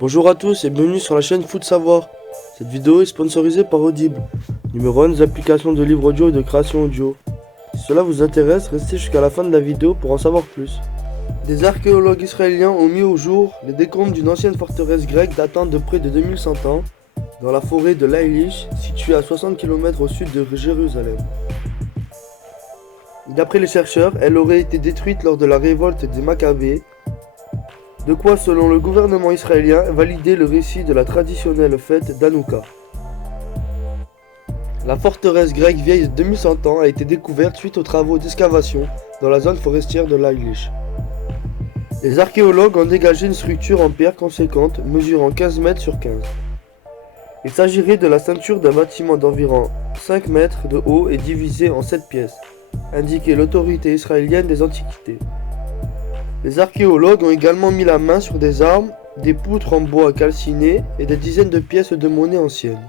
Bonjour à tous et bienvenue sur la chaîne Foot Savoir. Cette vidéo est sponsorisée par Audible, numéro 1 des applications de livres audio et de création audio. Si cela vous intéresse, restez jusqu'à la fin de la vidéo pour en savoir plus. Des archéologues israéliens ont mis au jour les décombres d'une ancienne forteresse grecque datant de près de 2100 ans, dans la forêt de Laïlish, située à 60 km au sud de Jérusalem. D'après les chercheurs, elle aurait été détruite lors de la révolte des Maccabées, de quoi, selon le gouvernement israélien, valider le récit de la traditionnelle fête d'Hanouka. La forteresse grecque vieille de 2100 ans a été découverte suite aux travaux d'excavation dans la zone forestière de Laïlish. Les archéologues ont dégagé une structure en pierre conséquente, mesurant 15 mètres sur 15. Il s'agirait de la ceinture d'un bâtiment d'environ 5 mètres de haut et divisé en 7 pièces, indiquait l'autorité israélienne des antiquités. Les archéologues ont également mis la main sur des armes, des poutres en bois calciné et des dizaines de pièces de monnaie anciennes.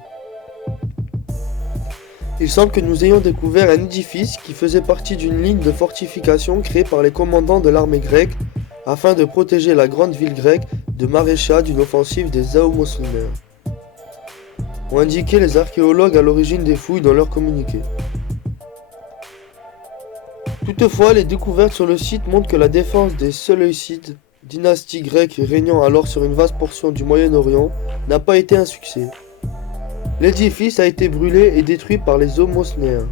Il semble que nous ayons découvert un édifice qui faisait partie d'une ligne de fortification créée par les commandants de l'armée grecque afin de protéger la grande ville grecque de Marécha d'une offensive des Aomosonères, ont indiqué les archéologues à l'origine des fouilles dans leur communiqué. Toutefois, les découvertes sur le site montrent que la défense des Séleucides, dynastie grecque régnant alors sur une vaste portion du Moyen-Orient, n'a pas été un succès. L'édifice a été brûlé et détruit par les Homosnéens.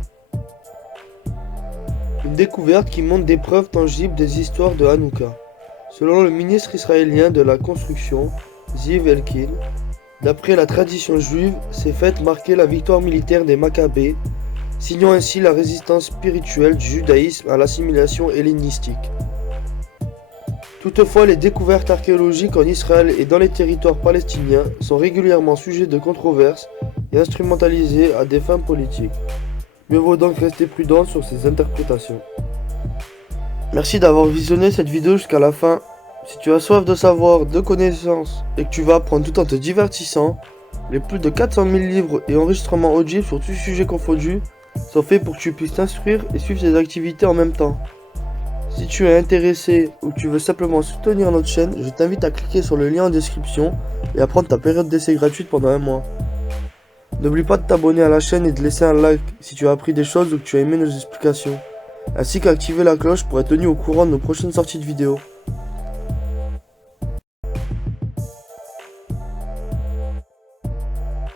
Une découverte qui montre des preuves tangibles des histoires de Hanouka. Selon le ministre israélien de la Construction, Ziv Elkin, d'après la tradition juive, ces fêtes marquaient la victoire militaire des Maccabées, signant ainsi la résistance spirituelle du judaïsme à l'assimilation hellénistique. Toutefois, les découvertes archéologiques en Israël et dans les territoires palestiniens sont régulièrement sujets de controverses et instrumentalisées à des fins politiques. Mieux vaut donc rester prudent sur ces interprétations. Merci d'avoir visionné cette vidéo jusqu'à la fin. Si tu as soif de savoir, de connaissances et que tu vas apprendre tout en te divertissant, les plus de 400 000 livres et enregistrements audibles sur tous sujets confondus sont faits pour que tu puisses t'instruire et suivre tes activités en même temps. Si tu es intéressé ou que tu veux simplement soutenir notre chaîne, je t'invite à cliquer sur le lien en description et à prendre ta période d'essai gratuite pendant un mois. N'oublie pas de t'abonner à la chaîne et de laisser un like si tu as appris des choses ou que tu as aimé nos explications, ainsi qu'activer la cloche pour être tenu au courant de nos prochaines sorties de vidéos.